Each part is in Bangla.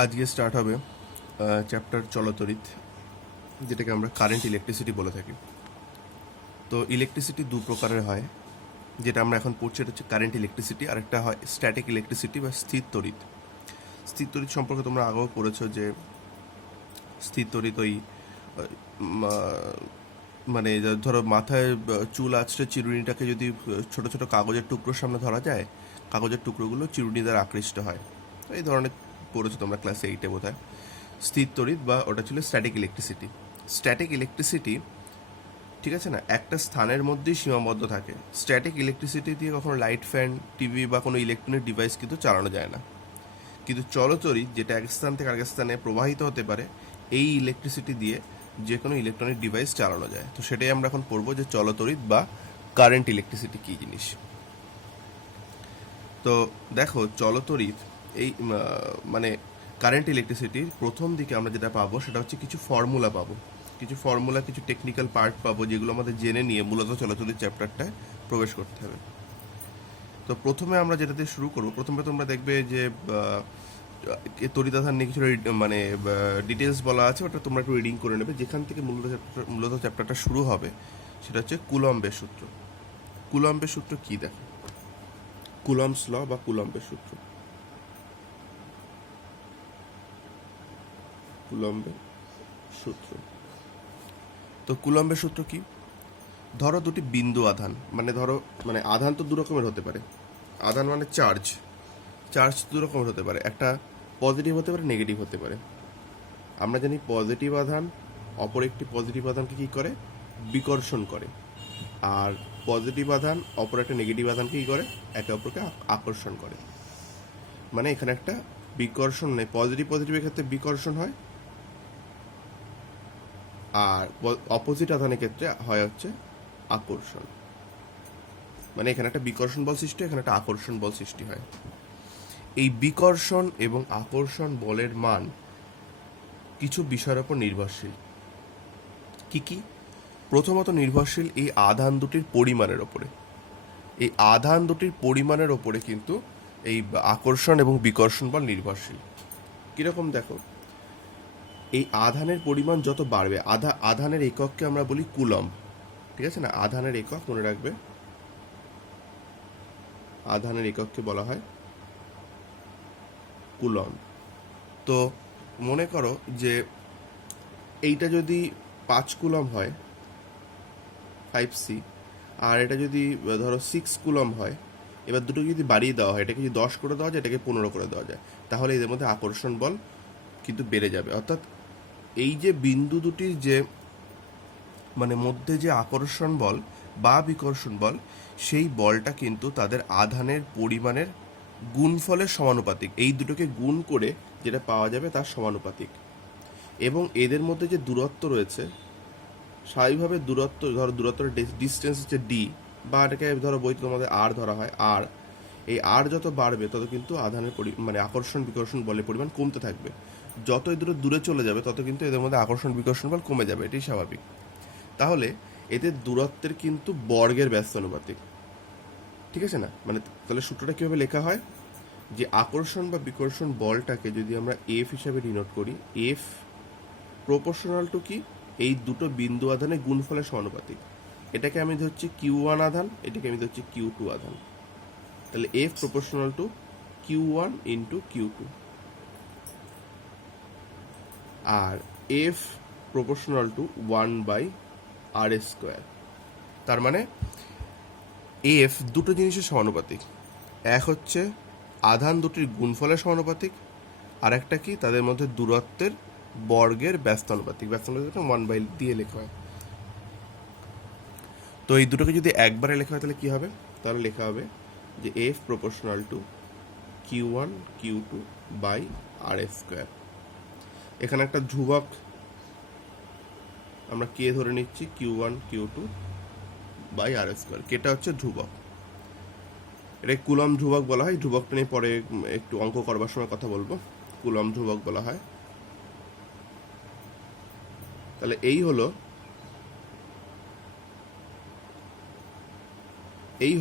আজকে স্টার্ট হবে চ্যাপ্টার চলতরিৎ, যেটাকে আমরা কারেন্ট ইলেকট্রিসিটি বলে থাকি। তো ইলেকট্রিসিটি দু প্রকারের হয়, যেটা আমরা এখন পড়ছি এটা হচ্ছে কারেন্ট ইলেকট্রিসিটি, আর একটা হয় স্ট্যাটিক ইলেকট্রিসিটি বা স্থির তড়িৎ। স্থির তড়িৎ সম্পর্কে তোমরা আগেও পড়েছো যে স্থির তড়িৎ ওই মানে ধরো মাথায় চুল আঁচড়ে চিরুনিটাকে যদি ছোট ছোট কাগজের টুকরোর সামনে ধরা যায়, কাগজের টুকরোগুলো চিরুনি দ্বারা আকৃষ্ট হয়। এই ধরনের পড়েছো তোমরা ক্লাস 8-এ বোধ হয়। স্থির তড়িৎ বা ওটা ছিল স্ট্যাটিক ইলেকট্রিসিটি। স্ট্যাটিক ইলেকট্রিসিটি, ঠিক আছে না, একটা স্থানের মধ্যেই সীমাবদ্ধ থাকে। স্ট্যাটিক ইলেকট্রিসিটি দিয়ে কখনো লাইট, ফ্যান, টিভি বা কোনো ইলেকট্রনিক ডিভাইস কিন্তু চালানো যায় না। কিন্তু চলতড়িৎ, যেটা এক স্থান থেকে আরেক স্থানে প্রবাহিত হতে পারে, এই ইলেকট্রিসিটি দিয়ে যে কোনো ইলেকট্রনিক ডিভাইস চালানো যায়। তো সেটাই আমরা এখন পড়বো যে চলতড়িৎ বা কারেন্ট ইলেকট্রিসিটি কী জিনিস। তো দেখো, চলতড়িৎ এই মানে কারেন্ট ইলেকট্রিসিটির প্রথম দিকে আমরা যেটা পাবো সেটা হচ্ছে কিছু ফর্মুলা পাবো, কিছু টেকনিক্যাল পার্ট পাবো, যেগুলো আমাদের জেনে নিয়ে মূলত চলতড়িৎ চ্যাপ্টারটায় প্রবেশ করতে হবে। তো প্রথমে আমরা যেটা দিয়ে শুরু করবো, প্রথমে তোমরা দেখবে যে তড়িৎ-আধান নিয়ে কিছু মানে ডিটেলস বলা আছে, ওটা তোমরা একটু রিডিং করে নেবে। যেখান থেকে মূলত চ্যাপ্টারটা শুরু হবে সেটা হচ্ছে কুলম্বের সূত্র। কুলম্বের সূত্র কী দেখো, কুলম্বস ল বা কুলম্বের সূত্র। কুলম্বের সূত্র, তো কুলম্বের সূত্র কি? ধরো দুটি বিন্দু আধান, মানে আধান তো দু রকমের হতে পারে। আধান মানে চার্জ, চার্জ দু রকমের হতে পারে, একটা পজিটিভ হতে পারে, নেগেটিভ হতে পারে। আমরা জানি পজিটিভ আধান অপর একটি পজিটিভ আধানকে কী করে? বিকর্ষণ করে। আর পজিটিভ আধান অপর একটা নেগেটিভ আধানকে কী করে? একে অপরকে আকর্ষণ করে। মানে এখানে একটা বিকর্ষণ নেই, পজিটিভ পজিটিভের ক্ষেত্রে বিকর্ষণ হয়, আর অপোজিট আধানের ক্ষেত্রে হয় হচ্ছে আকর্ষণ। মানে এখানে একটা বিকর্ষণ বল সৃষ্টি হয়, এখানে একটা আকর্ষণ বল সৃষ্টি হয়। এই বিকর্ষণ এবং আকর্ষণ বলের মান কিছু বিষয়ের উপর নির্ভরশীল। কি কি? প্রথমত নির্ভরশীল এই আধান দুটির পরিমাণের ওপরে। এই আধান দুটির পরিমাণের ওপরে কিন্তু এই আকর্ষণ এবং বিকর্ষণ বল নির্ভরশীল। কীরকম দেখো, এই আধানের পরিমাণ যত বাড়বে, আধানের একককে আমরা বলি কুলম্ব, ঠিক আছে না? আধানের একক মনে রাখবে, আধানের একককে বলা হয় কুলম্ব। তো মনে করো যে এইটা যদি 5 কুলম্ব হয়, 5C, আর এটা যদি ধরো 6 কুলম্ব হয়, এবার দুটো যদি বাড়িয়ে দেওয়া হয়, এটাকে যদি 10 করে দেওয়া যায়, এটাকে 15 করে দেওয়া যায়, তাহলে এদের মধ্যে আকর্ষণ বল কিন্তু বেড়ে যাবে। অর্থাৎ এই যে বিন্দু দুটির যে মানে মধ্যে যে আকর্ষণ বল বা বিকর্ষণ বল, সেই বলটা কিন্তু তাদের আধানের পরিমাণের গুণফলের সমানুপাতিক। এই দুটোকে গুণ করে যেটা পাওয়া যাবে তার সমানুপাতিক। এবং এদের মধ্যে যে দূরত্ব রয়েছে, স্বাভাবিকভাবে দূরত্বের ডিস্টেন্স হচ্ছে ডি, বা এটাকে ধরো বইতে তোমাদের আর ধরা হয় আর। এই আর যত বাড়বে তত কিন্তু আধানের মানে আকর্ষণ বিকর্ষণ বলের পরিমাণ কমতে থাকবে। যতই দূরে চলে যাবে তত কিন্তু এদের মধ্যে আকর্ষণ বিকর্ষণ বল কমে যাবে, এটাই স্বাভাবিক। তাহলে এদের দূরত্বের কিন্তু বর্গের ব্যস্তানুপাতিক, ঠিক আছে না? মানে তাহলে সূত্রটা কীভাবে লেখা হয়, যে আকর্ষণ বা বিকর্ষণ বলটাকে যদি আমরা এফ হিসাবে ডিনোট করি, এফ প্রপোর্শনাল টু কি? এই দুটো বিন্দু আধানের গুণফলের সমানুপাতিক। এটাকে আমি ধরছি Q1 আধান, এটাকে আমি ধরছি Q2 আধান। তাহলে F proportional to Q1 into Q2, আর এফ প্রপোর্শনাল টু 1/r²। তার মানে এফ দুটো জিনিসের সমানুপাতিক। এক হচ্ছে আধান দুটির গুণফলের সমানুপাতিক, আর একটা কি? তাদের মধ্যে দূরত্বের বর্গের ব্যস্তানুপাতিক। ব্যস্তানুপাতিকটা 1 দিয়ে লেখা হয়। তো এই দুটোকে যদি একবারে লেখা হয় তাহলে কি হবে? তাহলে লেখা হবে যে F proportional to Q1 Q2/r²। এখানে একটা ধ্রুবক আমরা কে ধরে নিচ্ছি, Q1 Q2/r²। কেটা হচ্ছে ধ্রুবক, এটা কুলম্ব ধ্রুবক বলা হয়। ধ্রুবকটা নিয়ে পরে একটু অঙ্ক করবার সময় কথা বলবো। কুলম্ব ধ্রুবক বলা হয়। তাহলে এই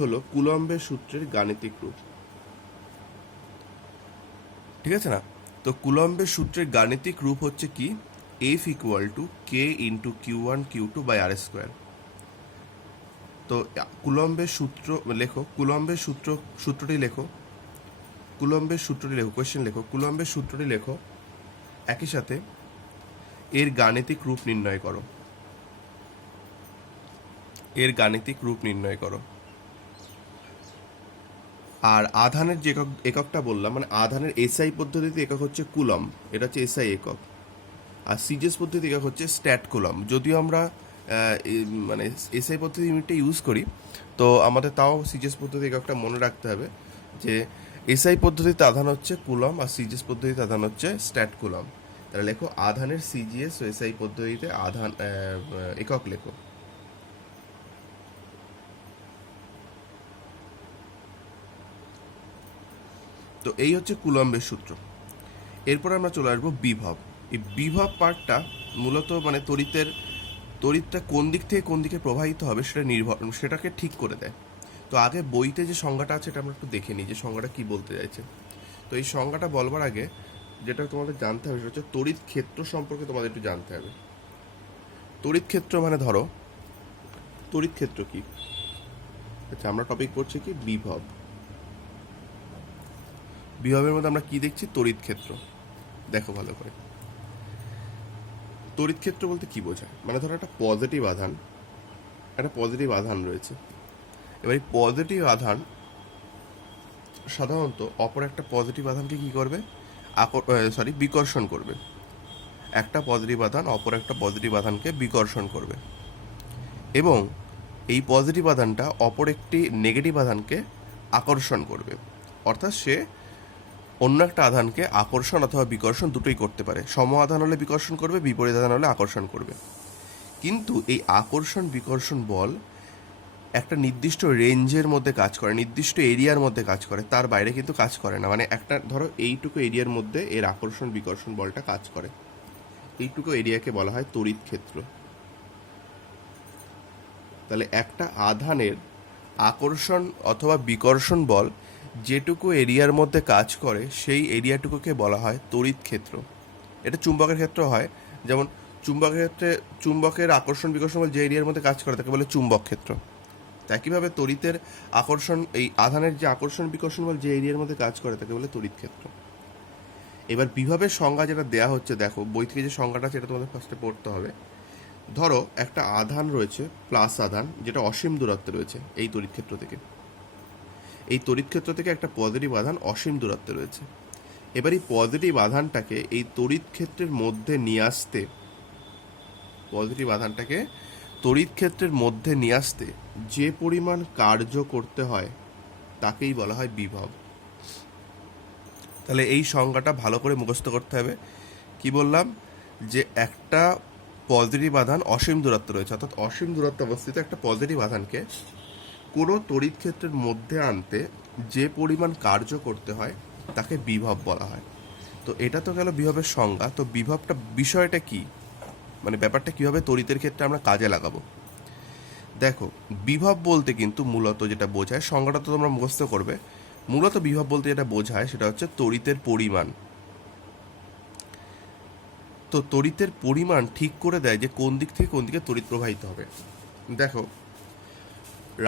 হলো কুলম্বের সূত্রের গাণিতিক রূপ, ঠিক আছে না? তো কুলম্বের সূত্রের গাণিতিক রূপ হচ্ছে কি, F equal to K into Q1 Q2/r²। তো কুলম্বের সূত্র লেখো, সূত্রটি লেখো, কোয়েশ্চেন লেখো, কুলম্বের সূত্রটি লেখো, একই সাথে এর গাণিতিক রূপ নির্ণয় করো, আর আধানের যে এককটা বললাম, মানে আধানের এসআই পদ্ধতিতে একক হচ্ছে কুলম, এটা হচ্ছে এসআই একক, আর সিজিএস পদ্ধতি একক হচ্ছে স্ট্যাট কুলম। যদিও আমরা মানে এসআই পদ্ধতি ইউনিটটা ইউজ করি, তো আমাদের তাও সিজিএস পদ্ধতি এককটা মনে রাখতে হবে যে এসআই পদ্ধতিতে আধান হচ্ছে কুলম আর সিজিএস পদ্ধতিতে আধান হচ্ছে স্ট্যাট কুলম। তাহলে লেখো আধানের সিজিএস ও এসআই পদ্ধতিতে আধান একক লেখো। তো এই হচ্ছে কুলম্বের সূত্র। এরপর আমরা চলে আসবো বিভব। এই বিভব পার্টটা মূলত মানে তড়িৎটা কোন দিক থেকে কোন দিকে প্রবাহিত হবে সেটাকে ঠিক করে দেয়। তো আগে বইতে যে সংজ্ঞাটা আছে এটা আমরা একটু দেখে নিই যে সংজ্ঞাটা কি বলতে চাইছে। তো এই সংজ্ঞাটা বলবার আগে যেটা তোমাদের জানতে হবে সেটা হচ্ছে তড়িৎ ক্ষেত্র সম্পর্কে তোমাদের একটু জানতে হবে। তড়িৎ ক্ষেত্র মানে ধরো, তড়িৎ ক্ষেত্র কি? আচ্ছা, আমরা টপিক করছি কি বিভব। বিভবের মধ্যে আমরা কি দেখছি? তড়িৎ ক্ষেত্র। দেখো ভালো করে, তড়িৎ ক্ষেত্র বলতে কি বোঝায়? মানে ধরো একটা পজিটিভ আধান রয়েছে। এবার এই পজিটিভ আধান সাধারণত অপর একটা পজিটিভ আধানকে কি করবে? বিকর্ষণ করবে। একটা পজিটিভ আধান অপর একটা পজিটিভ আধানকে বিকর্ষণ করবে, এবং এই পজিটিভ আধানটা অপর একটি নেগেটিভ আধানকে আকর্ষণ করবে। অর্থাৎ সে অন্য একটা আধানকে আকর্ষণ অথবা বিকর্ষণ দুটোই করতে পারে। সম আধান হলে বিকর্ষণ করবে, বিপরীত আধান হলে আকর্ষণ করবে। কিন্তু এই আকর্ষণ বিকর্ষণ বল একটা নির্দিষ্ট রেঞ্জের মধ্যে কাজ করে, নির্দিষ্ট এরিয়ার মধ্যে কাজ করে, তার বাইরে কিন্তু কাজ করে না। মানে একটা ধরো এইটুকু এরিয়ার মধ্যে এর আকর্ষণ বিকর্ষণ বলটা কাজ করে, এইটুকু এরিয়াকে বলা হয় তড়িৎ ক্ষেত্র। তাহলে একটা আধানের আকর্ষণ অথবা বিকর্ষণ বল যেটুকু এরিয়ার মধ্যে কাজ করে সেই এরিয়াটুকুকে বলা হয় তড়িৎ ক্ষেত্র। এটা চুম্বকের ক্ষেত্রে হয়, যেমন চুম্বকের ক্ষেত্রে চুম্বকের আকর্ষণ বিকর্ষণ বল যে এরিয়ার মধ্যে কাজ করে তাকে বলে চুম্বক ক্ষেত্র। একইভাবে তড়িতের আকর্ষণ, এই আধানের যে আকর্ষণ বিকর্ষণ বল যে এরিয়ার মধ্যে কাজ করে তাকে বলে তড়িৎ ক্ষেত্র। এবার বিভবের সংজ্ঞা যেটা দেয়া হচ্ছে, দেখো বই থেকে যে সংজ্ঞাটা আছে এটা তোমাদের ফার্স্টে পড়তে হবে। ধরো একটা আধান রয়েছে, প্লাস আধান, যেটা অসীম দূরত্বে রয়েছে এই তড়িৎ ক্ষেত্র থেকে। এই তড়িৎ ক্ষেত্র থেকে একটা পজিটিভ আধান অসীম দূরত্বে রয়েছে। এবার এই পজিটিভ আধানটাকে এই তড়িৎ ক্ষেত্রের মধ্যে নিয়ে আসতে, যে পরিমাণ কার্য করতে হয় তাকেই বলা হয় বিভব। তাহলে এই সংজ্ঞাটা ভালো করে মুখস্থ করতে হবে। কি বললাম? যে একটা পজিটিভ আধান অসীম দূরত্বে রয়েছে, অর্থাৎ অসীম দূরত্বে অবস্থিত একটা পজিটিভ আধানকে কোনো তড়িৎ ক্ষেত্রের মধ্যে আনতে যে পরিমাণ কার্য করতে হয় তাকে বিভব বলা হয়। তো এটা তো গেল বিভবের সংজ্ঞা। তো বিভবটা বিষয়টা কি, মানে ব্যাপারটা কীভাবে তড়িতের ক্ষেত্রে আমরা কাজে লাগাবো? দেখো, বিভব বলতে কিন্তু মূলত যেটা বোঝায়, সংজ্ঞাটা তো তোমরা মুখস্থ করবে, মূলত বিভব বলতে যেটা বোঝায় সেটা হচ্ছে তড়িতের পরিমাণ। তো তড়িতের পরিমাণ ঠিক করে দেয় যে কোন দিক থেকে কোন দিকে তড়িৎ প্রবাহিত হবে। দেখো,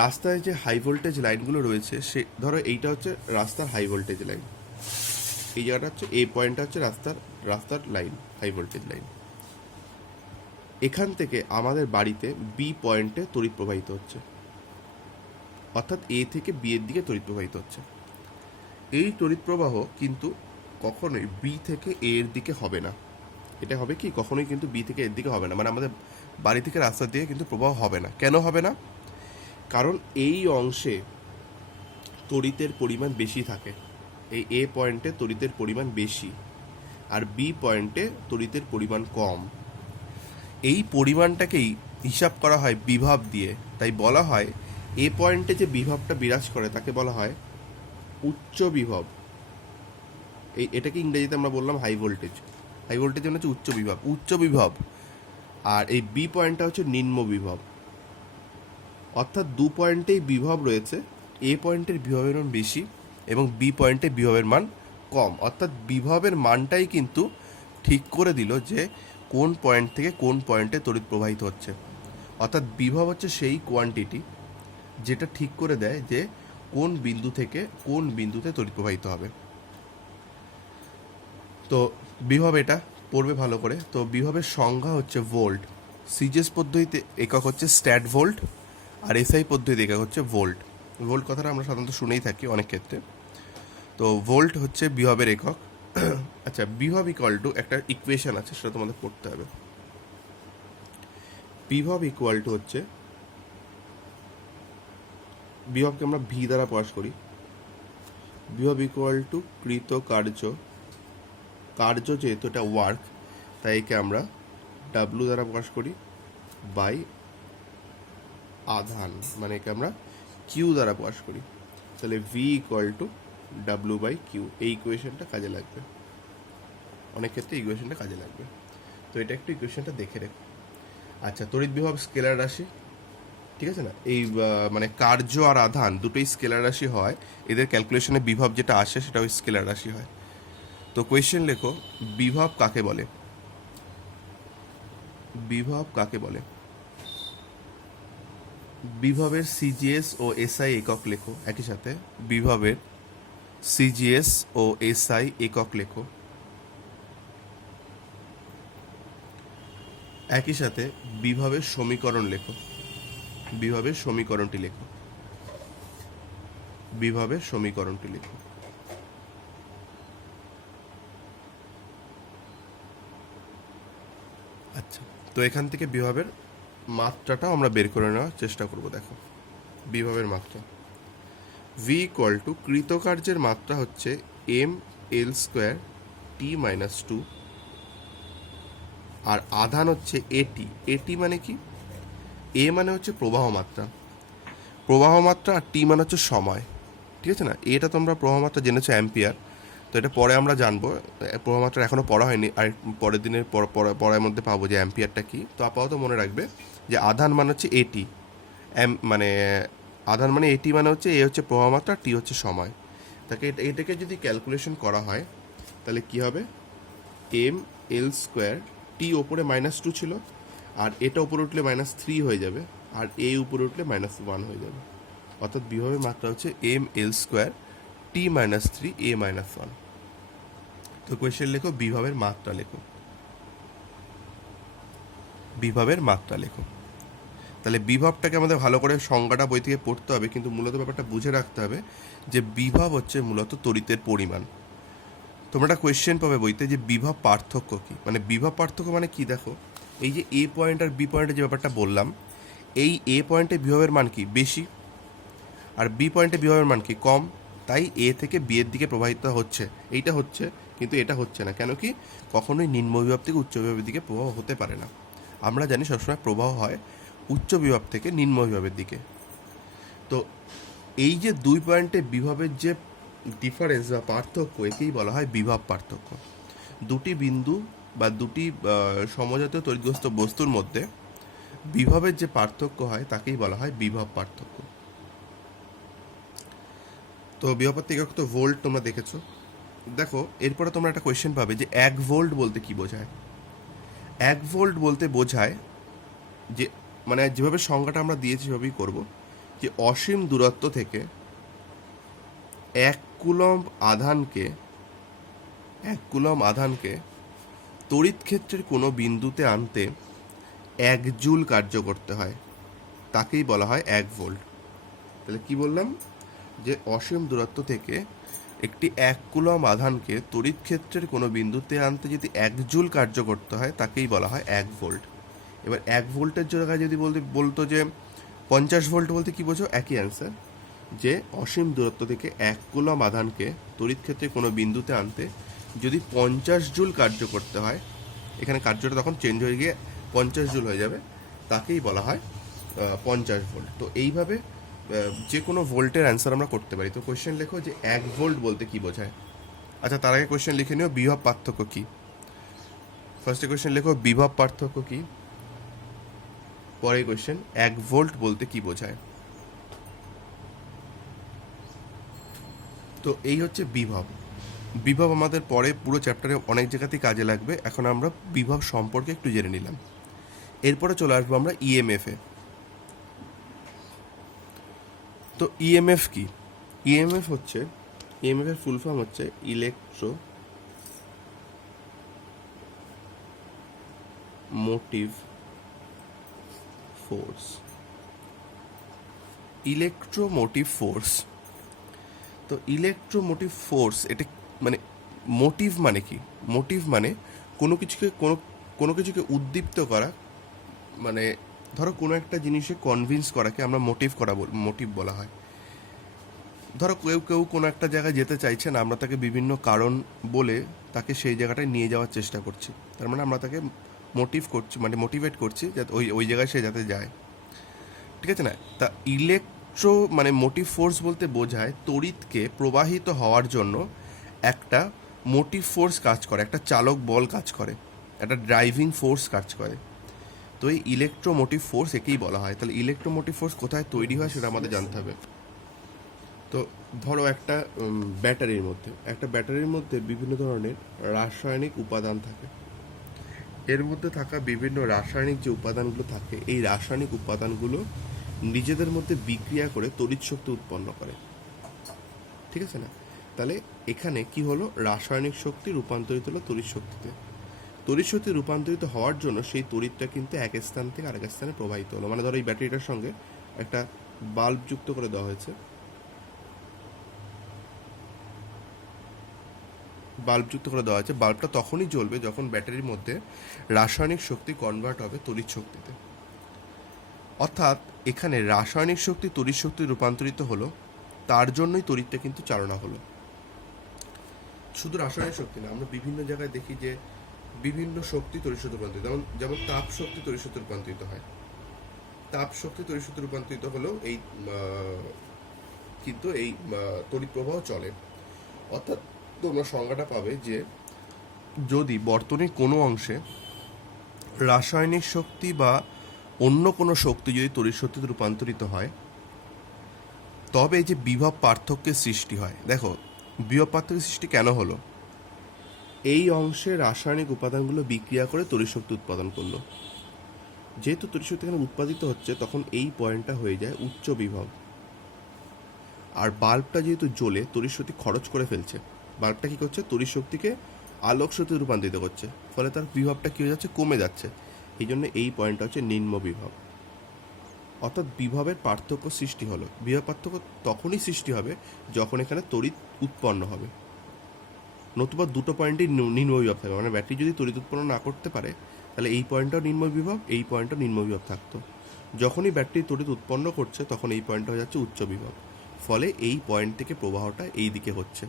রাস্তায় যে হাই ভোল্টেজ লাইনগুলো রয়েছে, সে ধরো এইটা হচ্ছে রাস্তার হাই ভোল্টেজ লাইন, এই জায়গাটা হচ্ছে এই পয়েন্টটা হচ্ছে রাস্তার লাইন, হাই ভোল্টেজ লাইন। এখান থেকে আমাদের বাড়িতে বি পয়েন্টে তড়িৎ প্রবাহিত হচ্ছে, অর্থাৎ এ থেকে বি এর দিকে তড়িৎ প্রবাহিত হচ্ছে। এই তড়িৎ প্রবাহ কিন্তু কখনোই বি থেকে এ এর দিকে হবে না। এটা হবে কি, কখনোই কিন্তু বি থেকে এর দিকে হবে না, মানে আমাদের বাড়ি থেকে রাস্তার দিকে কিন্তু প্রবাহ হবে না। কেন হবে না? কারণ এই অংশে তড়িতের পরিমাণ বেশি থাকে, এই এ পয়েন্টে তড়িতের পরিমাণ বেশি আর বি পয়েন্টে তড়িতের পরিমাণ কম। এই পরিমাণটাকেই হিসাব করা হয় বিভব দিয়ে। তাই বলা হয় এ পয়েন্টে যে বিভবটা বিরাজ করে তাকে বলা হয় উচ্চ বিভব। এটাকে ইংরেজিতে আমরা বললাম হাই ভোল্টেজ মানে হচ্ছে উচ্চ বিভব। আর এই বি পয়েন্টটা হচ্ছে নিম্ন বিভব। অর্থাৎ দু পয়েন্টেই বিভব রয়েছে, এ পয়েন্টের বিভবের মান বেশি এবং বি পয়েন্টে বিভবের মান কম, অর্থাৎ বিভবের মানটাই কিন্তু ঠিক করে দিল যে কোন পয়েন্ট থেকে কোন পয়েন্টে তড়িৎ প্রবাহিত হচ্ছে। অর্থাৎ বিভব হচ্ছে সেই কোয়ান্টিটি যেটা ঠিক করে দেয় যে কোন বিন্দু থেকে কোন বিন্দুতে তড়িৎ প্রবাহিত হবে। তো বিভব এটা পড়বে ভালো করে। তো বিভবের সংজ্ঞা হচ্ছে ভোল্ট। সিজিএস পদ্ধতিতে একক হচ্ছে স্ট্যাট ভোল্ট, আর এসআই পদ্ধতিতে একক হচ্ছে ভোল্ট। ভোল্ট কথাটা আমরা সাধারণত শুনেই থাকি অনেক ক্ষেত্রে। তো ভোল্ট হচ্ছে বিভবের একক। আচ্ছা, বিভব ইকুয়াল টু একটা ইকুয়েশন আছে, সেটা তোমাদের পড়তে হবে। বিভব ইকুয়াল টু হচ্ছে, বিভবকে আমরা ভি দ্বারা প্রকাশ করি। বিভব ইকুয়াল টু কৃত কার্য, কার্য যেহেতু এটা ওয়ার্ক, তাই একে আমরা ডাব্লু দ্বারা প্রকাশ করি বাই আধান, মানে একে আমরা কিউ দ্বারা প্রকাশ করি। তাহলে V equal to W by Q, এই ইকুয়েশনটা কাজে লাগবে, অনেক ক্ষেত্রে ইকুয়েশনটা কাজে লাগবে। তো এটা একটু ইকুয়েশনটা দেখে রেখো। আচ্ছা, তড়িৎ বিভব স্কেলার রাশি, ঠিক আছে না? এই মানে কার্য আর আধান দুটোই স্কেলার রাশি হয়, এদের ক্যালকুলেশনে বিভব যেটা আসে সেটা ওই স্কেলার রাশি হয়। তো কোয়েশ্চেন লেখো, বিভব কাকে বলে? বিভব কাকে বলে? বিভবের সিজিএস ও এসআই একক লেখো। একই সাথে বিভবের সিজিএস ও এসআই একক লেখো। একই সাথে বিভবের সমীকরণ লেখো। বিভবের সমীকরণটি লেখো। বিভবের সমীকরণটি লেখো। আচ্ছা, তো এখান থেকে বিভবের মাত্রাটা আমরা বের করে নেওয়ার চেষ্টা করব। দেখো, বিভবের মাত্রা ভি ইকুয়াল টু কৃতকার্যের মাত্রা হচ্ছে এম এল স্কোয়ার টি মাইনাস টু, আর আধান হচ্ছে এটি। এটি মানে কি? এ মানে হচ্ছে প্রবাহ মাত্রা, প্রবাহ মাত্রা, আর টি মানে হচ্ছে সময়, ঠিক আছে না? এটা তোমরা প্রবাহ মাত্রা জেনেছো অ্যাম্পিয়ার, তো এটা পরে আমরা জানবো। প্রবাহ মাত্রা এখনও পড়া হয়নি, আর পরের দিনের পড়ার মধ্যে পাবো যে অ্যাম্পিয়ারটা কি। তো আপাতত মনে রাখবে যে আধান মানে হচ্ছে এটি, মানে আধান মানে এটি মানে হচ্ছে এ হচ্ছে প্রবাহ মাত্রা, টি হচ্ছে সময়। তাকে এটাকে যদি ক্যালকুলেশন করা হয় তাহলে কি হবে? এম এল স্কোয়ার, টি ওপরে মাইনাস টু ছিল, আর এটা উপরে উঠলে মাইনাস থ্রি হয়ে যাবে, আর এ উপরে উঠলে মাইনাস ওয়ান হয়ে যাবে। অর্থাৎ বিভবের মাত্রা হচ্ছে এম এল স্কোয়ার টি মাইনাস থ্রি এ মাইনাস ওয়ান। তো কোয়েশ্চেন লেখো, বিভবের মাত্রা লেখো। বিভবের মাত্রা লেখো। তাহলে বিভবটাকে আমাদের ভালো করে সংজ্ঞাটা বই থেকে পড়তে হবে, কিন্তু মূলত ব্যাপারটা বুঝে রাখতে হবে যে বিভব হচ্ছে মূলত তড়িতের পরিমাণ। তোমরা একটা কোয়েশ্চেন পাবে বইতে যে বিভব পার্থক্য কি, মানে বিভব পার্থক্য মানে কি? দেখো, এই যে এ পয়েন্ট আর বি পয়েন্টে যে ব্যাপারটা বললাম, এই এ পয়েন্টে বিভবের মান কি? বেশি, আর বি পয়েন্টে বিভবের মান কি? কম। তাই এ থেকে বি এর দিকে প্রবাহিত হচ্ছে, এইটা হচ্ছে, কিন্তু এটা হচ্ছে না। কেন কি? কখনোই নিম্ন বিভব থেকে উচ্চ বিভবের দিকে প্রবাহ হতে পারে না। আমরা জানি সবসময় প্রবাহ হয় উচ্চ বিভব থেকে নিম্ন বিভবের দিকে। তো এই যে দুই পয়েন্টে বিভবের যে ডিফারেন্স বা পার্থক্য, একেই বলা হয় বিভব পার্থক্য। দুটি বিন্দু বা দুটি সমজাতীয় তড়িৎগ্রস্ত বস্তুর মধ্যে বিভবের যে পার্থক্য হয় তাকেই বলা হয় বিভব পার্থক্য। তো বিভবের একক তো ভোল্ট তোমরা দেখেছো। দেখো, এরপরে তোমরা একটা কোয়েশ্চেন পাবে যে 1 ভোল্ট বলতে কি বোঝায়? 1 ভোল্ট বলতে বোঝায় যে, মানে যেভাবে সংজ্ঞাটা আমরা দিয়েছি সেভাবেই করব, যে অসীম দূরত্ব থেকে 1 কুলম্ব আধানকে তড়িৎ ক্ষেত্রের কোনো বিন্দুতে আনতে 1 জুল কার্য করতে হয়, তাকেই বলা হয় 1 ভোল্ট। তাহলে কি বললাম? যে অসীম দূরত্ব থেকে একটি 1 কুলম্ব আধানকে তড়িৎ ক্ষেত্রের কোনো বিন্দুতে আনতে যদি 1 জুল কার্য করতে হয় তাকেই বলা হয় 1 ভোল্ট। এবার 1 ভোল্টের জায়গায় যদি বলতো যে 50 ভোল্ট বলতে কি বোঝো? একই অ্যান্সার, যে অসীম দূরত্ব থেকে 1 কুলম্ব আধানকে তড়িৎ ক্ষেত্রে কোনো বিন্দুতে আনতে যদি 50 জুল কার্য করতে হয়, এখানে কার্যটা তখন চেঞ্জ হয়ে গিয়ে 50 জুল হয়ে যাবে, তাকেই বলা হয় 50 ভোল্ট। তো এইভাবে যে কোনো ভোল্টের অ্যান্সার আমরা করতে পারি। তো কোয়েশ্চেন লেখো যে 1 ভোল্ট বলতে কি বোঝায়। আচ্ছা, তার আগে কোয়েশ্চেন লিখে নিও বিভব পার্থক্য কি। ফার্স্টে কোয়েশ্চেন লেখো বিভব পার্থক্য কি, পরে কোয়েশ্চেন 1 ভোল্ট বলতে কি বোঝায়। তো এই হচ্ছে বিভব। বিভব আমাদের পরে পুরো চ্যাপ্টারে অনেক জায়গাতেই কাজে লাগবে, এখন আমরা বিভব সম্পর্কে একটু জেনে নিলাম। এরপরে চলে আসবো আমরা ইএমএফে। তো ইএমএফ কি? ইএমএফ হচ্ছে, ইএমএফ এর ফুল ফর্ম হচ্ছে electromotive force. Electromotive force. তো ইলেকট্রোমোটিভ ফোর্স এটা মানে মোটিভ মানে কি? মোটিভ মানে কোনো কিছুকে কোনো কিছুকে উদ্দীপ্ত করা, মানে ধরো কোনো একটা জিনিসে কনভিন্স করাকে আমরা মোটিভ বলা হয়। ধরো কেউ কেউ কোনো একটা জায়গায় যেতে চাইছেন, আমরা তাকে বিভিন্ন কারণ বলে তাকে সেই জায়গাটায় নিয়ে যাওয়ার চেষ্টা করছি, তার মানে আমরা তাকে মোটিভেট করছি যাতে ওই ওই জায়গায় সে যাতে যায়, ঠিক আছে না? তা মানে মোটিভ ফোর্স বলতে বোঝায় তড়িৎকে প্রবাহিত হওয়ার জন্য একটা মোটিভ ফোর্স কাজ করে, একটা চালক বল কাজ করে, একটা ড্রাইভিং ফোর্স কাজ করে। তো এই ইলেকট্রোমোটিভ ফোর্স একেই বলা হয়। তাহলে ইলেকট্রোমোটিভ ফোর্স কোথায় তৈরি হয় সেটা আমাদের জানতে হবে। তো ধরো একটা ব্যাটারির মধ্যে বিভিন্ন ধরনের রাসায়নিক উপাদান থাকে। এর মধ্যে থাকা বিভিন্ন রাসায়নিক যে উপাদানগুলো থাকে, এই রাসায়নিক উপাদানগুলো নিজেদের মধ্যে বিক্রিয়া করে তড়িৎ শক্তি উৎপন্ন করে, ঠিক আছে না? তাহলে এখানে কি হলো, রাসায়নিক শক্তি রূপান্তরিত হলো তড়িৎ শক্তিতে। তড়িৎ শক্তি রূপান্তরিত হওয়ার জন্য সেই তড়িৎটা কিন্তু এক স্থান থেকে আরেক স্থানে প্রবাহিত হলো। মানে ধরো এই ব্যাটারিটার সঙ্গে একটা বাল্ব যুক্ত করে দেওয়া হয়েছে, বাল্বটা তখনই জ্বলবে যখন ব্যাটারির মধ্যে রাসায়নিক শক্তি কনভার্ট হবে তড়িৎ শক্তিতে। অর্থাৎ এখানে রাসায়নিক শক্তি তড়িৎ শক্তি রূপান্তরিত হলো, তার জন্যই তড়িৎটা কিন্তু চালনা হলো। শুধু রাসায়নিক শক্তি না, আমরা বিভিন্ন জায়গায় দেখি যে বিভিন্ন শক্তি তড়িৎ শক্তি রূপান্তরিত, যেমন তাপ শক্তি তড়িৎ শক্তি রূপান্তরিত হয়। তাপ শক্তি তড়িৎ শক্তি রূপান্তরিত হলেও কিন্তু এই তড়িৎ প্রবাহ চলে। অর্থাৎ তোমরা সংজ্ঞাটা পাবে যে যদি বর্তনীর কোনো অংশে রাসায়নিক শক্তি বা অন্য কোনো শক্তি যদি তড়িৎ শক্তিতে রূপান্তরিত হয়, তবে এই যে বিভব পার্থক্যের সৃষ্টি হয়। দেখো বিভব পার্থক্যের সৃষ্টি কেন হলো? এই অংশে রাসায়নিক উপাদানগুলো বিক্রিয়া করে তড়িৎ শক্তি উৎপাদন করলো। যেহেতু তড়িৎ শক্তি এখানে উৎপাদিত হচ্ছে, তখন এই পয়েন্টটা হয়ে যায় উচ্চ বিভব। আর বাল্বটা যেহেতু জ্বলে তড়িৎ শক্তি খরচ করে ফেলছে, বাল্বটা কী করছে, তড়িৎ শক্তিকে আলোক শক্তিতে রূপান্তরিত করছে, ফলে তার বিভবটা কী হয়ে যাচ্ছে, কমে যাচ্ছে। এই জন্য এই পয়েন্টটা হচ্ছে নিম্ন বিভব। অর্থাৎ বিভবের পার্থক্য সৃষ্টি হলো। বিভব পার্থক্য তখনই সৃষ্টি হবে যখন এখানে তড়িৎ উৎপন্ন হবে, নতুবা দুটো পয়েন্টই নিম্ন বিভব থাকবে। মানে ব্যাটারি যদি তড়িৎ উৎপন্ন না করতে পারে, তাহলে এই পয়েন্টটাও নিম্ন বিভব, এই পয়েন্টটাও নিম্ন বিভব থাকতো। যখনই ব্যাটারি তড়িৎ উৎপন্ন করছে, তখন এই পয়েন্টটা হয়ে যাচ্ছে উচ্চ বিভব, ফলে এই পয়েন্ট থেকে প্রবাহটা এই দিকে হচ্ছে,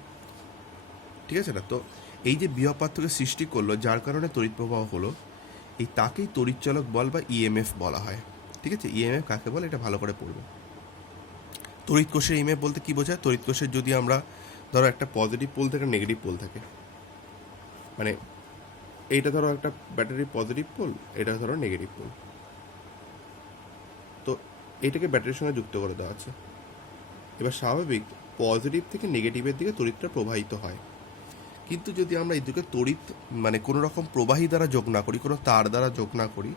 ঠিক আছে না? তো এই যে বিভব পার্থক্য সৃষ্টি করলো, যার কারণে তড়িৎ প্রবাহ হলো, তাকেই তড়িৎচালক বল বা ইএমএফ বলা হয়, ঠিক আছে? ইএমএফ কাকে বলে এটা ভালো করে পড়বে। তড়িৎ কোষের ইএমএফ বলতে কি বোঝায়? তড়িৎ কোষের যদি আমরা ধরো একটা পজিটিভ পোল থাকে, নেগেটিভ পোল থাকে, মানে এইটা ধরো একটা ব্যাটারির পজিটিভ পোল, এটা ধরো নেগেটিভ পোল, তো এটাকে ব্যাটারির সঙ্গে যুক্ত করে দেওয়া আছে। এবার স্বাভাবিক পজিটিভ থেকে নেগেটিভের দিকে তড়িৎটা প্রবাহিত হয়। কিন্তু যদি আমরা এই দিকে তড়িৎ মানে কোনো রকম প্রবাহী দ্বারা যোগ না করি, কোনো তার দ্বারা যোগ না করি,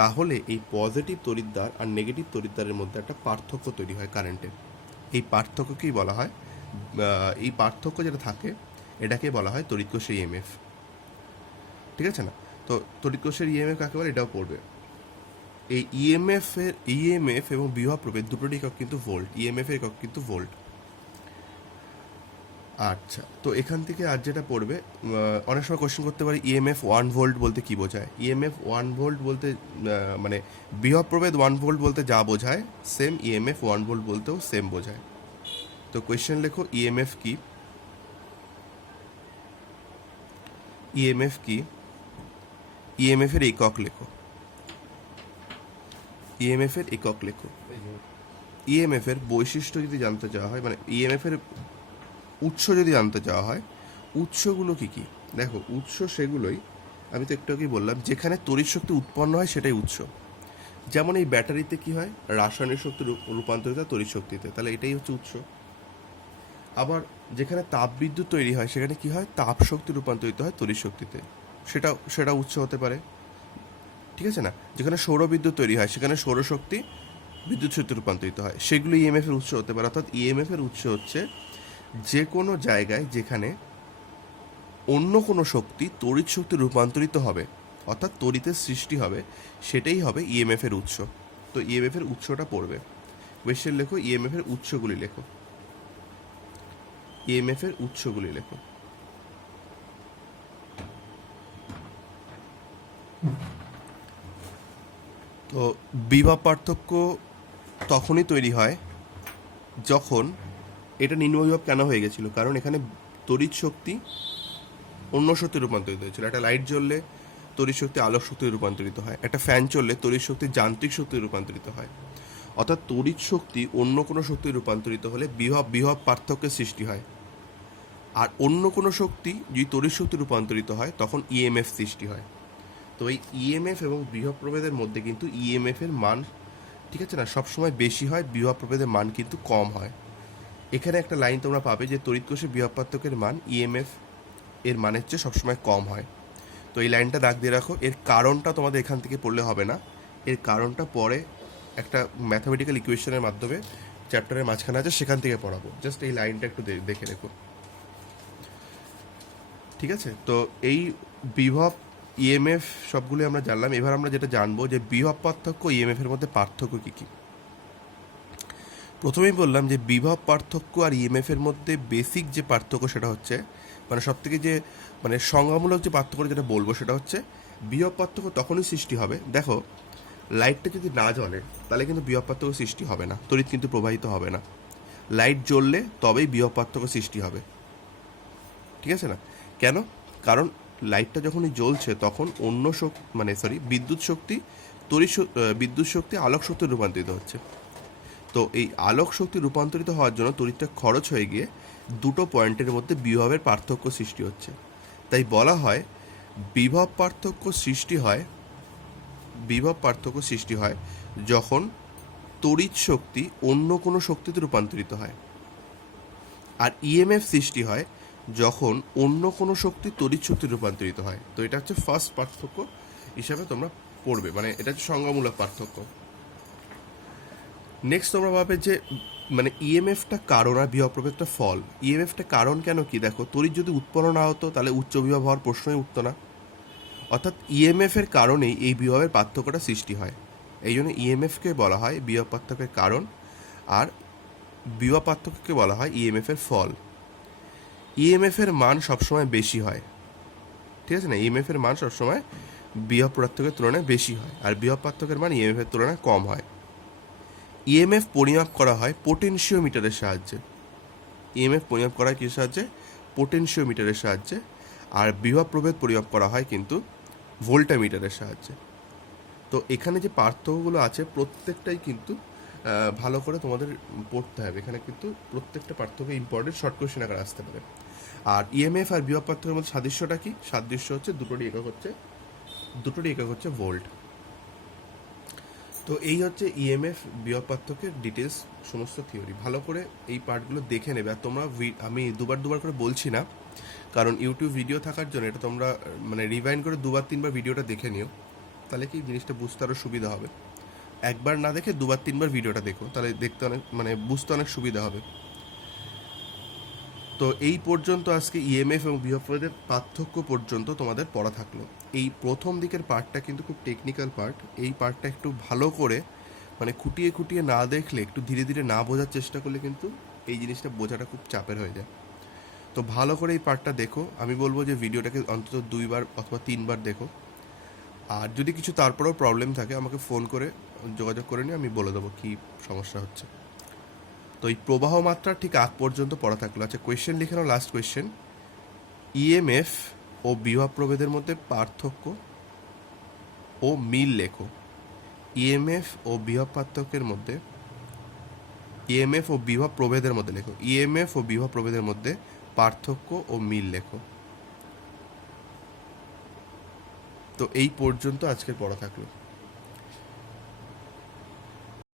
তাহলে এই পজিটিভ তড়িৎদ্বার আর নেগেটিভ তড়িৎদ্বারের মধ্যে একটা পার্থক্য তৈরি হয় কারেন্টের। এই পার্থক্যকেই বলা হয়, এই পার্থক্য যেটা থাকে এটাকে বলা হয় তড়িৎ কোষের ইএমএফ, ঠিক আছে না? তো তড়িৎ কোষের ইএমএফ কাকে বলে এটাও পড়বে। এই ইএমএফ এবং বিভব প্রভেদ দুটোরই একক কিন্তু ভোল্ট, ইএমএফ এর একক কিন্তু ভোল্ট। আচ্ছা, তো এখান থেকে আর যেটা পড়বে, অনেক সময় কোশ্চেন করতে পারি ইএমএফ 1 ভোল্ট বলতে কি বোঝায়। ইএমএফ 1 ভোল্ট বলতে মানে বিভব প্রভেদ 1 ভোল্ট বলতে যা বোঝায়, সেম ইএমএফ 1 ভোল্ট বলতেও সেম বোঝায়। তো কোয়েশ্চেন লেখো ইএমএফ কি, ইএমএফ কি, ইএমএফ এর একক লেখো, ইএমএফ এর একক লেখো। ইএমএফ এর বৈশিষ্ট্য যদি জানতে চাওয়া হয়, মানে ইএমএফ এর উৎস যদি জানতে চাওয়া হয়, উৎসগুলো কি কি? দেখো উৎস সেগুলোই আমি তো একটু আগেই বললাম, যেখানে তড়িৎ শক্তি উৎপন্ন হয় সেটাই উৎস। যেমন এই ব্যাটারিতে কি হয়, রাসায়নিক শক্তি রূপান্তরিত হয় তড়িৎ শক্তিতে, তাহলে এটাই হচ্ছে উৎস। আবার যেখানে তাপবিদ্যুৎ তৈরি হয় সেখানে কি হয়, তাপ শক্তি রূপান্তরিত হয় তড়িৎ শক্তিতে, সেটা উৎস হতে পারে, ঠিক আছে না। যেখানে সৌরবিদ্যুৎ তৈরি হয় সেখানে সৌরশক্তি বিদ্যুৎ শক্তি রূপান্তরিত হয়, সেগুলো ইএমএফ এর উৎস হতে পারে। অর্থাৎ ইএমএফ এর উৎস হচ্ছে যে কোনো জায়গায় যেখানে অন্য কোনো শক্তি তড়িৎ শক্তি রূপান্তরিত হবে, অর্থাৎ তড়িতের সৃষ্টি হবে, সেটাই হবে ইএমএফ এর উৎস। তো ইএমএফ এর উৎসটা পড়বে, কোয়েশ্চেন লেখো, ইএমএফ এর উৎসগুলি লেখো, ইএমএফ এর উৎসগুলি লেখো। তো বিভব পার্থক্য তখনই তৈরি হয় যখন, এটা নিম্নবিভব কেন হয়ে গেছিল, কারণ এখানে তড়িৎ শক্তি অন্য শক্তি রূপান্তরিত হয়েছিল। একটা লাইট জ্বললে তড়িৎ শক্তি আলোক শক্তি রূপান্তরিত হয়, একটা ফ্যান চললে তড়িৎ শক্তি যান্ত্রিক শক্তি রূপান্তরিত হয়। অর্থাৎ তড়িৎ শক্তি অন্য কোনো শক্তি রূপান্তরিত হলে বিভব পার্থক্যের সৃষ্টি হয়। আর অন্য কোনো শক্তি যদি তড়িৎ শক্তি রূপান্তরিত হয় তখন ইএমএফ সৃষ্টি হয়। তো এই ইএমএফ এবং বিভব প্রভেদের মধ্যে কিন্তু ইএমএফ এর মান, ঠিক আছে না, সবসময় বেশি হয়, বিভব প্রভেদের মান কিন্তু কম হয়। এখানে একটা লাইন তোমরা পাবে যে তড়িৎ কোষে বিভব পার্থক্যের মান ইএমএফ এর মানের চেয়ে সবসময় কম হয়। তো এই লাইনটা দাগ দিয়ে রাখো। এর কারণটা তোমাদের এখান থেকে পড়লে হবে না, এর কারণটা পরে একটা ম্যাথামেটিক্যাল ইকুয়েশনের মাধ্যমে চ্যাপ্টারের মাঝখানে আছে, সেখান থেকে পড়াবো। জাস্ট এই লাইনটা একটু দেখে রেখো, ঠিক আছে। তো এই বিভব ইএমএফ সবগুলো আমরা জানলাম। এবার আমরা যেটা জানবো যে বিভব পার্থক্য ইএমএফ এর মধ্যে পার্থক্য কী কী। প্রথমেই বললাম যে বিভব পার্থক্য আর ইএমএফ এর মধ্যে বেসিক যে পার্থক্য সেটা হচ্ছে, মানে সবথেকে যে মানে সংজ্ঞামূলক যে পার্থক্য যেটা বলবো সেটা হচ্ছে, বিভব পার্থক্য তখনই সৃষ্টি হবে, দেখো লাইটটা যদি না জ্বলে তাহলে কিন্তু বিভব পার্থক্য সৃষ্টি হবে না, তড়িৎ কিন্তু প্রবাহিত হবে না। লাইট জ্বললে তবেই বিভব পার্থক্য সৃষ্টি হবে, ঠিক আছে না। কেন? কারণ লাইটটা যখনই জ্বলছে তখন অন্য শক্তি বিদ্যুৎ শক্তি আলোক শক্তি রূপান্তরিত হচ্ছে। তো এই আলোক শক্তি রূপান্তরিত হওয়ার জন্য তড়িৎটা খরচ হয়ে গিয়ে দুটো পয়েন্টের মধ্যে বিভবের পার্থক্য সৃষ্টি হচ্ছে। তাই বলা হয় বিভব পার্থক্য সৃষ্টি হয় যখন তড়িৎ শক্তি অন্য কোনো শক্তিতে রূপান্তরিত হয়। আর ইএমএফ সৃষ্টি হয় যখন অন্য কোনো শক্তি তড়িৎ শক্তি রূপান্তরিত হয়। তো এটা হচ্ছে ফার্স্ট পার্থক্য হিসাবে তোমরা পড়বে, মানে এটা হচ্ছে সংজ্ঞামূলক পার্থক্য। নেক্সট তোমরা ভাবে যে মানে ইএমএফটা কারণ আর বিভব প্রভেদটা ফল। ইএমএফটা কারণ কেন কি, দেখো তড়িৎ যদি উৎপন্ন না হতো তাহলে উচ্চ বিভব হওয়ার প্রশ্নই উঠতো না। অর্থাৎ ইএমএফ এর কারণেই এই বিভবের পার্থক্যটা সৃষ্টি হয়। এই জন্য ইএমএফকে বলা হয় বিভব পার্থক্যের কারণ, আর বিভব পার্থক্যকে বলা হয় ইএমএফ এর ফল। ইএমএফ এর মান সবসময় বেশি হয়, ঠিক আছে না। ইএমএফ এর মান সবসময় বিভব পার্থক্যের তুলনায় বেশি হয়, আর বিভব পার্থক্যের মান ইএমএফ এর তুলনায় কম হয়। ইএমএফ পরিমাপ করা হয় পোটেনশিওমিটারের সাহায্যে। ইএমএফ পরিমাপ করা হয় কিসের সাহায্যে? পোটেনশিওমিটারের সাহায্যে। আর বিভব প্রভেদ পরিমাপ করা হয় কিন্তু ভোল্টামিটারের সাহায্যে। তো এখানে যে পার্থক্যগুলো আছে প্রত্যেকটাই কিন্তু ভালো করে তোমাদের পড়তে হবে। এখানে কিন্তু প্রত্যেকটা পার্থক্য ইম্পর্টেন্ট, শর্ট কোয়েশ্চেন আকারে আসতে পারে। আর ইএমএফ আর বিভব পার্থক্যের মধ্যে সাদৃশ্যটা কি? সাদৃশ্য হচ্ছে দুটোরই একক হচ্ছে ভোল্ট। তো এই হচ্ছে ইএমএফ বিভব পার্থক্যের ডিটেলস সমস্ত থিওরি। ভালো করে এই পার্টগুলো দেখে নেবে। আর তোমরা, আমি দুবার করে বলছি না, কারণ ইউটিউব ভিডিও থাকার জন্য এটা তোমরা মানে রিভাইন্ড করে 2-3বার ভিডিওটা দেখে নিও, তাহলে কি জিনিসটা বুঝতে আরও সুবিধা হবে। একবার না দেখে 2-3বার ভিডিওটা দেখো, তাহলে দেখতে অনেক বুঝতে অনেক সুবিধা হবে। তো এই পর্যন্ত আজকে ইএমএফ এবং বিভব প্রভেদের পার্থক্য পর্যন্ত তোমাদের পড়া থাকলো। এই প্রথম দিকের পার্টটা কিন্তু খুব টেকনিক্যাল পার্ট। এই পার্টটা একটু ভালো করে খুঁটিয়ে না দেখলে, একটু ধীরে ধীরে না বোঝার চেষ্টা করলে কিন্তু এই জিনিসটা বোঝাটা খুব চাপের হয়ে যায়। তো ভালো করে এই পার্টটা দেখো। আমি বলবো যে ভিডিওটাকে অন্তত 2বার অথবা 3বার দেখো। আর যদি কিছু তারপরেও প্রবলেম থাকে আমাকে ফোন করে যোগাযোগ করে নিয়ে আমি বলে দেবো কী সমস্যা হচ্ছে। তো এই প্রবাহ মাত্রা ঠিক আগ পর্যন্ত পড়া থাকলো। আচ্ছা, কোয়েশ্চেন লিখে নাও, লাস্ট কোয়েশ্চেন। ইএমএফ ও বিভব প্রভেদের মধ্যে পার্থক্য ও মিল লেখো। ইএমএফ ও বিভব পার্থক্যের মধ্যে, ইএমএফ ও বিভব প্রভেদের মধ্যে লেখো। ইএমএফ ও বিভব প্রভেদের মধ্যে পার্থক্য ও মিল লেখো। তো এই পর্যন্ত আজকের পড়া থাকলো।